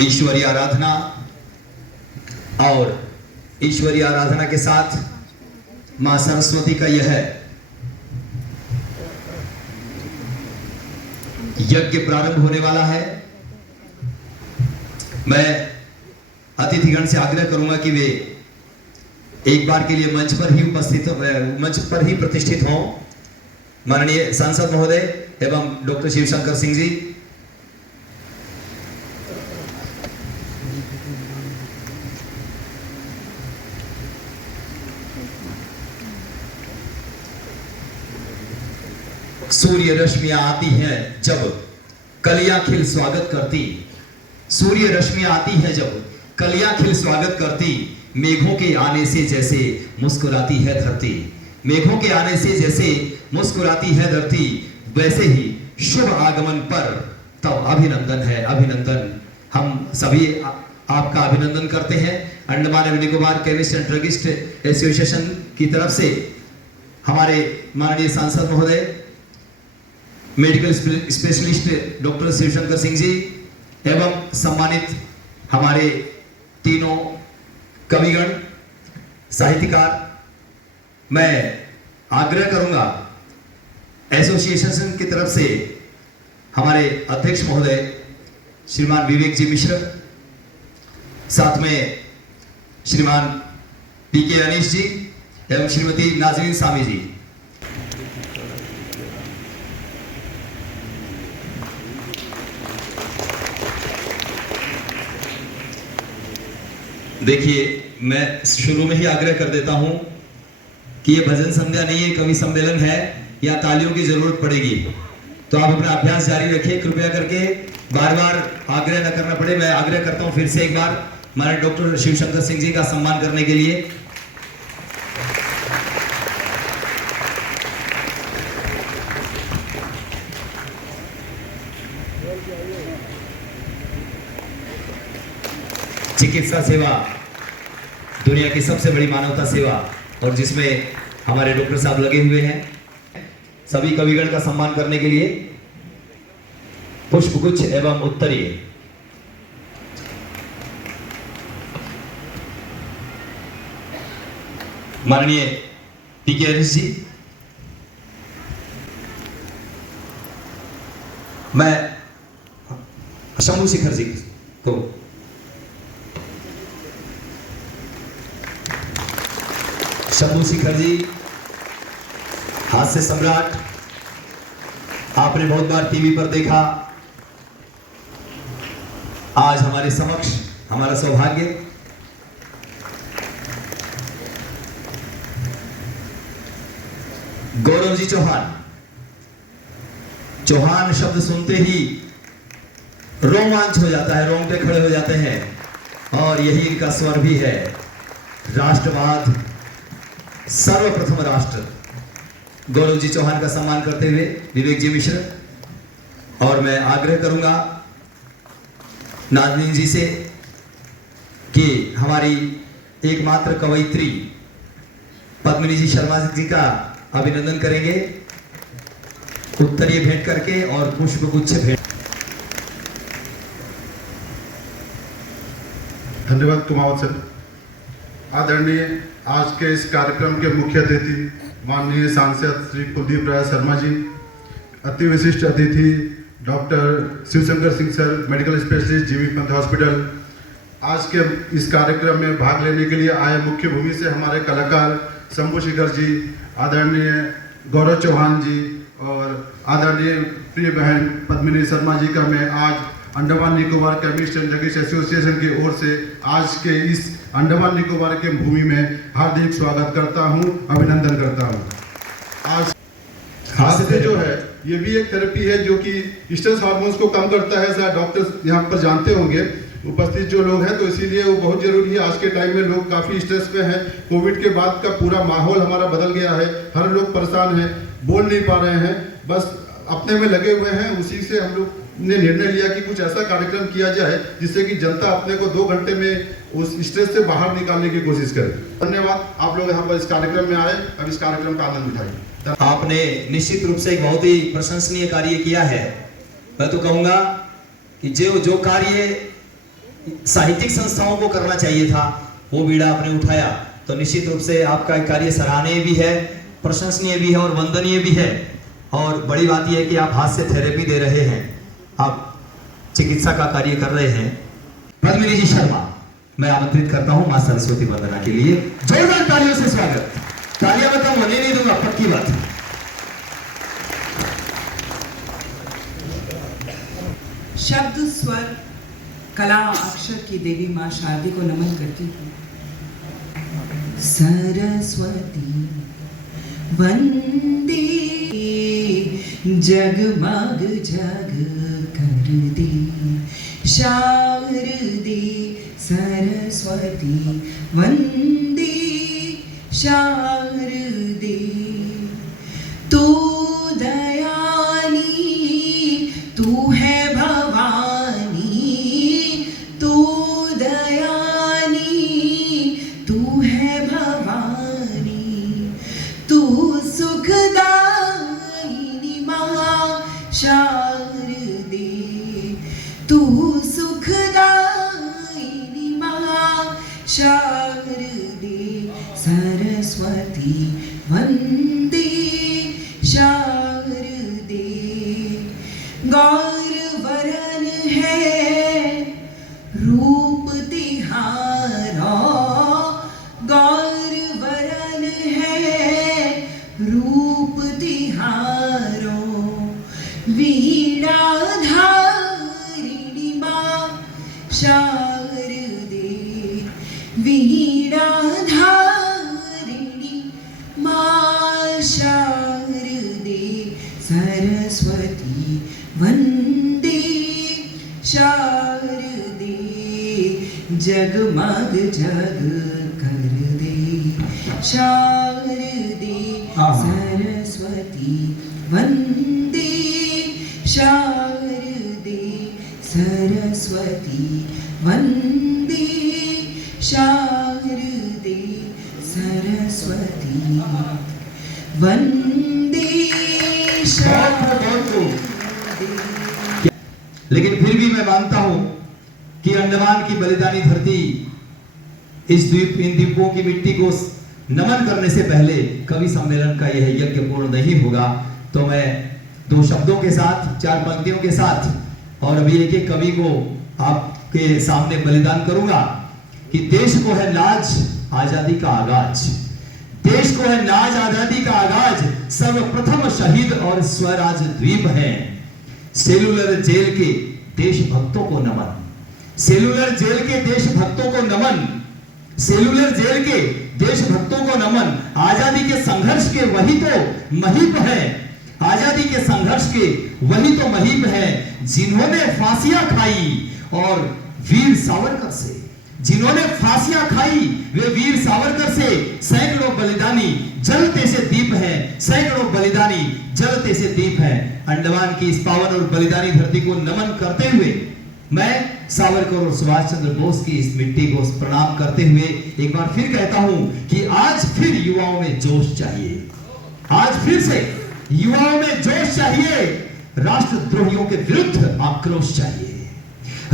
ईश्वरीय आराधना और ईश्वरीय आराधना के साथ मां सरस्वती का यह यज्ञ प्रारंभ होने वाला है। मैं अतिथिगण से आग्रह करूंगा कि वे एक बार के लिए मंच पर ही प्रतिष्ठित हों। माननीय सांसद महोदय एवं डॉक्टर शिवशंकर सिंह जी, सूर्य रश्मियां आती हैं जब कलियां खिल स्वागत करती, सूर्य रश्मियां आती हैं जब कलियां खिल स्वागत करती, मेघों के आने से जैसे मुस्कुराती है धरती, मेघों के आने से जैसे मुस्कुराती है धरती, वैसे ही शुभ आगमन पर तब अभिनंदन है अभिनंदन। हम सभी आपका अभिनंदन करते हैं। अंडमान एवं Nicobar chemist and druggist association की तरफ से हमारे माननीय सांसद महोदय, medical specialist doctor Shivshankar Singh ji एवं सम्मानित हमारे तीनों कविगण, साहित्यकार, मैं आग्रह करूंगा एसोसिएशन की तरफ से हमारे अध्यक्ष महोदय श्रीमान विवेक जी मिश्र, साथ में श्रीमान पीके अनीश जी एवं श्रीमती नाजरीन सामी जी। देखिए, मैं शुरू में ही आग्रह कर देता हूं कि ये भजन संध्या नहीं है, कवि सम्मेलन है, या तालियों की जरूरत पड़ेगी तो आप अपना अभ्यास जारी रखिए कृपया करके। बार बार आग्रह न करना पड़े। मैं आग्रह करता हूं फिर से एक बार हमारे डॉक्टर शिवशंकर सिंह जी का सम्मान करने के लिए। चिकित्सा सेवा दुनिया की सबसे बड़ी मानवता सेवा, और जिसमें हमारे डॉक्टर साहब लगे हुए हैं। सभी कविगण का सम्मान करने के लिए पुष्पगुच्छ एवं उत्तरीय। माननीय पीके हरीश जी, मैं शंभू शिखर जी को शंभू शिखर जी, हास्य सम्राट, आपने बहुत बार टीवी पर देखा, आज हमारे समक्ष हमारा सौभाग्य। गौरव जी चौहान, चौहान शब्द सुनते ही रोमांच हो जाता है, रोंगटे खड़े हो जाते हैं, और यही इनका स्वर भी है। राष्ट्रवाद, सर्वप्रथम राष्ट्र। गौरव जी चौहान का सम्मान करते हुए विवेक जी मिश्र, और मैं आग्रह करूंगा नाजनीन जी से कि हमारी एकमात्र कवयित्री पद्मिनी जी शर्मा जी का अभिनंदन करेंगे उत्तरीय भेंट करके और पुष्पगुच्छ भेंट। धन्यवाद कुमावत सर। आदरणीय आज के इस कार्यक्रम के मुख्य अतिथि माननीय सांसद श्री कुलदीप राय शर्मा जी, अति विशिष्ट अतिथि doctor Shivshankar Singh sir, medical specialist जीवी पंत हॉस्पिटल। आज के इस कार्यक्रम में भाग लेने के लिए आए मुख्य भूमि से हमारे कलाकार शंभू शिखर जी, आदरणीय गौरव चौहान जी और आदरणीय प्रिय बहन पद्मिनी शर्मा जी का मैं आज Andaman Nicobar chemist and druggist association की ओर से आज के इस अंडमान निकोबार के भूमि में हार्दिक स्वागत करता हूं, अभिनंदन करता हूं। आज हास्य जो है ये भी एक थेरेपी है जो कि स्ट्रेस हार्मोन्स को कम करता है। शायद डॉक्टर्स यहाँ पर जानते होंगे, उपस्थित जो लोग हैं, तो इसीलिए वो बहुत जरूरी है। आज के टाइम में लोग काफ़ी स्ट्रेस में हैं। कोविड के बाद का पूरा माहौल हमारा बदल गया है, हर लोग परेशान हैं, बोल नहीं पा रहे हैं, बस अपने में लगे हुए हैं। उसी से हम लोग ने निर्णय लिया कि कुछ ऐसा कार्यक्रम किया जाए जिससे कि जनता अपने को 2 घंटे में उस स्ट्रेस से बाहर निकालने की कोशिश करे। धन्यवाद, आप लोग यहाँ पर इस कार्यक्रम में आए और इस कार्यक्रम का आनंद उठाइए। आपने निश्चित रूप से एक बहुत ही प्रशंसनीय कार्य किया है। मैं तो कहूंगा कि जो कार्य साहित्यिक संस्थाओं को करना चाहिए था, वो बीड़ा आपने उठाया, तो निश्चित रूप से आपका कार्य सराहनीय भी है, प्रशंसनीय भी है और वंदनीय भी है। और बड़ी बात यह है कि आप हास्य थेरेपी दे रहे हैं, आप चिकित्सा का कार्य कर रहे हैं। पद्मिनी जी शर्मा मैं आमंत्रित करता हूं मां सरस्वती वंदना के लिए, जोरदार तालियों से स्वागत। तालियां मैं कम होने नहीं दूंगा, पक्की बात। शब्द स्वर कला अक्षर की देवी मां शारदी को नमन करती हूँ। सरस्वती वंदे जगमग जग कर दी शारदी, सरस्वती वंदे शारदी। तू दयानी तू है भवानी, तू दयानी तू है भवानी, तू सुखदायिनी मां शारदे, तू सुखदायिनी मां शारदे। सरस्वती वंदे शारदे। गौर वरन है रूप तिहारा, गौर वरन है रूप तिहारो, वीणा धारिणी मां शारदे, वीणा धारिणी मां शारदे। सरस्वती वंदे शारदे, जगमग जग कर दे शारदे। सरस्वती वंदे शारदे, सरस्वती वंदे शारदे, सरस्वती वंदे शारदे। लेकिन फिर भी मैं मानता हूं कि अंडमान की बलिदानी धरती, इस द्वीप, इन द्वीपों की मिट्टी को नमन करने से पहले कवि सम्मेलन का यह यज्ञ पूर्ण नहीं होगा। तो मैं दो शब्दों के साथ, चार पंक्तियों के साथ और अभी एक एक कवि को आपके सामने बलिदान करूंगा कि देश को है नाज आजादी का आगाज, देश को है नाज आजादी का आगाज, सर्वप्रथम शहीद और स्वराज द्वीप है। सेलुलर जेल के देशभक्तों को नमन, सेलुलर जेल के देशभक्तों को नमन, सेलुलर जेल के देशभक्तों को नमन। आजादी के संघर्ष के वही तो महीप है, आजादी के संघर्ष के वही तो महीप है, जिन्होंने फांसियां खाई और वीर सावरकर से, जिन्होंने फांसियां खाई वे वीर सावरकर से। सैकड़ों बलिदानी जलते से दीप है, सैकड़ों बलिदानी जलते से दीप है। अंडमान की इस पावन और बलिदानी धरती को नमन करते हुए मैं सावरकर और सुभाष चंद्र बोस की इस मिट्टी को प्रणाम करते हुए एक बार फिर कहता हूं कि आज फिर युवाओं में जोश चाहिए, आज फिर से युवाओं में जोश चाहिए। राष्ट्रद्रोहियों के विरुद्ध आक्रोश चाहिए,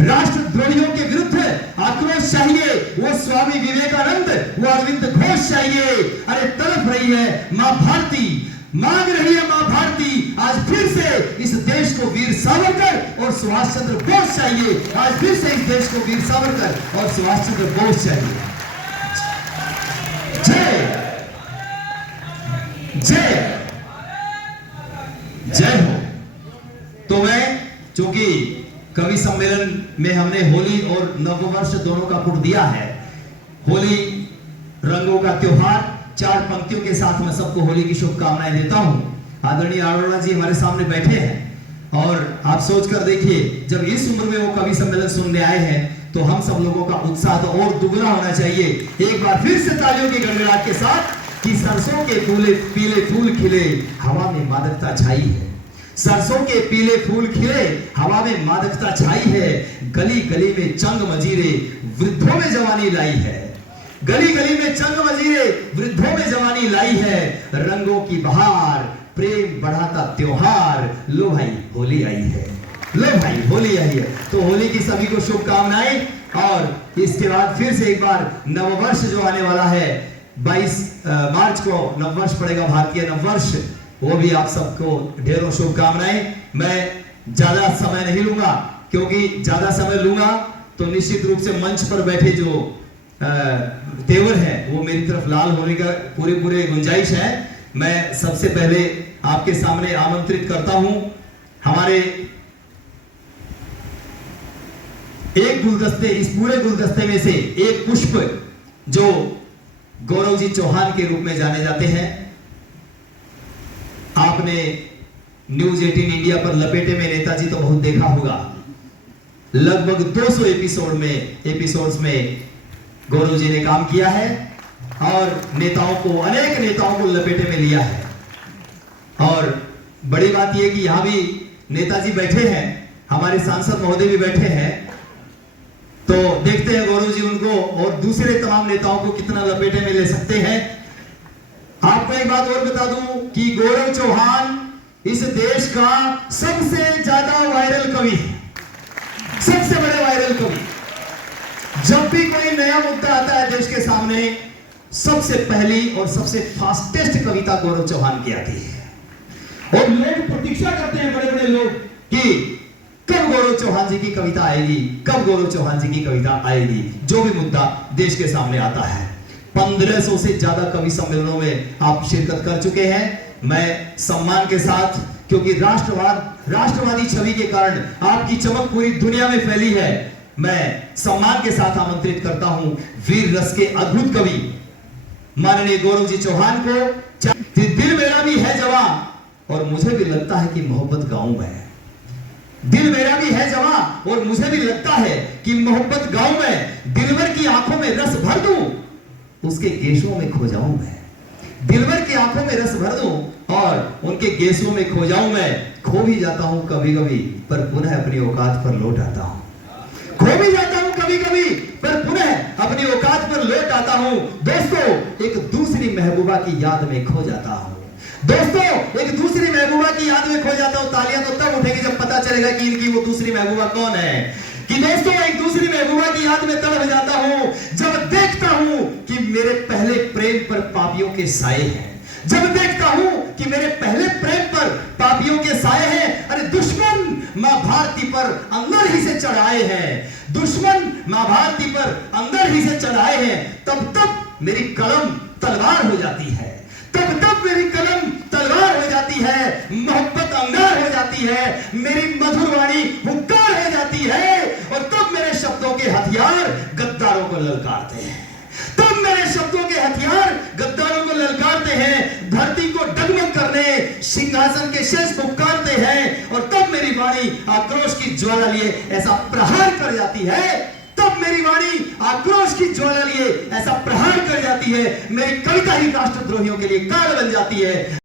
राष्ट्रद्रोहियों के विरुद्ध आक्रोश चाहिए। वो स्वामी विवेकानंद, वो अरविंद घोष चाहिए। अरे तड़प रही है मां भारती, मांग रही है मां भारती। आज फिर से इस देश को वीर सावरकर और सुभाष चंद्र बोस चाहिए, आज फिर से इस देश को वीर सावरकर और सुभाष चंद्र बोस चाहिए। जय जय जय हो। तो मैं, चूंकि कवि सम्मेलन में हमने होली और नववर्ष दोनों का पुट दिया है, होली रंगों का त्योहार, चार पंक्तियों के साथ मैं सबको होली की शुभकामनाएं देता हूं। आदरणीय अरोड़ा जी हमारे सामने बैठे हैं और आप सोच कर देखिए, जब इस उम्र में वो कवि सम्मेलन सुनने आए हैं तो हम सब लोगों का उत्साह तो और दुगना होना चाहिए। एक बार फिर से तालियों की गड़गड़ाहट के साथ कि सरसों के पीले फूल खिले, हवा में मादकता छाई है, सरसों के पीले फूल खिले, हवा में मादकता छाई है। गली गली में चंग मजीरे, वृद्धों में जवानी लाई है, गली गली में चंग मजीरे, वृद्धों में जवानी लाई है। रंगों की बहार, प्रेम बढ़ाता त्योहार, लो भाई होली आई है, लो भाई होली आई है। तो होली की सभी को शुभकामनाएं। और इसके बाद फिर से एक बार नववर्ष जो आने वाला है 22 मार्च को नववर्ष पड़ेगा, भारतीय नववर्ष, वो भी आप सबको ढेरों शुभकामनाएं। मैं ज्यादा समय नहीं लूंगा, क्योंकि ज्यादा समय लूंगा तो निश्चित रूप से मंच पर बैठे जो तेवर है वो मेरी तरफ लाल होने का पूरे गुंजाइश है। मैं सबसे पहले आपके सामने आमंत्रित करता हूं हमारे एक गुलदस्ते, इस पूरे गुलदस्ते में से एक पुष्प जो गौरव जी चौहान के रूप में जाने जाते हैं। आपने न्यूज 18 इंडिया पर लपेटे में नेताजी तो बहुत देखा होगा। लगभग 200 एपिसोड्स में गौरव जी ने काम किया है और अनेक नेताओं को लपेटे में लिया है। और बड़ी बात यह कि यहां भी नेताजी बैठे हैं, हमारे सांसद महोदय भी बैठे हैं, तो देखते हैं गौरव जी उनको और दूसरे तमाम नेताओं को कितना लपेटे में ले सकते हैं। आपको एक बात और बता दूं कि गौरव चौहान इस देश का सबसे ज्यादा वायरल कवि है, सबसे बड़े वायरल कवि। जब भी कोई नया मुद्दा आता है देश के सामने, सबसे पहली और सबसे फास्टेस्ट कविता गौरव चौहान की आती है और लोग प्रतीक्षा करते हैं, बड़े बड़े लोग, कि कब गौरव चौहान जी की कविता आएगी, कब गौरव चौहान जी की कविता आएगी। जो भी मुद्दा देश के सामने आता है, 1500 से ज्यादा कवि सम्मेलनों में आप शिरकत कर चुके हैं। मैं सम्मान के साथ, क्योंकि राष्ट्रवादी छवि के कारण आपकी चमक पूरी दुनिया में फैली है, मैं सम्मान के साथ आमंत्रित करता हूं वीर रस के अद्भुत कवि माननीय गौरव जी चौहान को। दिल मेरा भी है जवां और मुझे भी लगता है कि मोहब्बत गाऊं मैं। दिल मेरा भी है जवां और मुझे भी लगता है कि मोहब्बत गाऊं मैं। दिलवर की आंखों में रस भर दूं, उसके गेशों में खो जाऊं मैं। दिलवर की आंखों में रस भर दूं और उनके गेशों में खो जाऊं मैं। खो भी जाता हूं कभी कभी, पर पुनः अपनी औकात पर लौट आता हूं। खो भी जाता हूं कभी कभी, पर पुनः अपनी औकात पर लौट आता हूं। दोस्तों, एक दूसरी महबूबा की याद में खो जाता हूं। दोस्तों, एक दूसरी महबूबा की याद में खो जाता हूं। तालियां तो तब उठेगी जब पता चलेगा कि इनकी वो दूसरी महबूबा कौन है। कि दोस्तों, एक दूसरी महबूबा की याद में तड़प जाता हूं जब देखता हूं कि मेरे पहले प्रेम पर पापियों के साए हैं। जब देखता हूं कि मेरे पहले प्रेम पर पापियों के साए हैं। अरे दुश्मन मां भारती पर अंदर ही से चढ़ाए हैं, दुश्मन मां भारती पर अंदर ही से चढ़ाए हैं। तब मेरी कलम तलवार हो जाती है, तब मेरी कलम तलवार हो जाती है। मोहब्बत अंगार हो जाती है, मेरी मधुर वाणी हुक्कार हो जाती है। और तब मेरे शब्दों के हथियार गद्दारों को ललकारते हैं, तब मेरे शब्दों के हथियार गद्दारों को ललकारते हैं। धरती को डगमग करने सिंहासन के शेष पुकारते हैं। और तब मेरी वाणी आक्रोश की ज्वाला लिए ऐसा प्रहार कर जाती है, तब मेरी वाणी आक्रोश की ज्वाला लिए ऐसा प्रहार कर जाती है। मेरी कविता ही राष्ट्रद्रोहियों के लिए काल बन जाती है।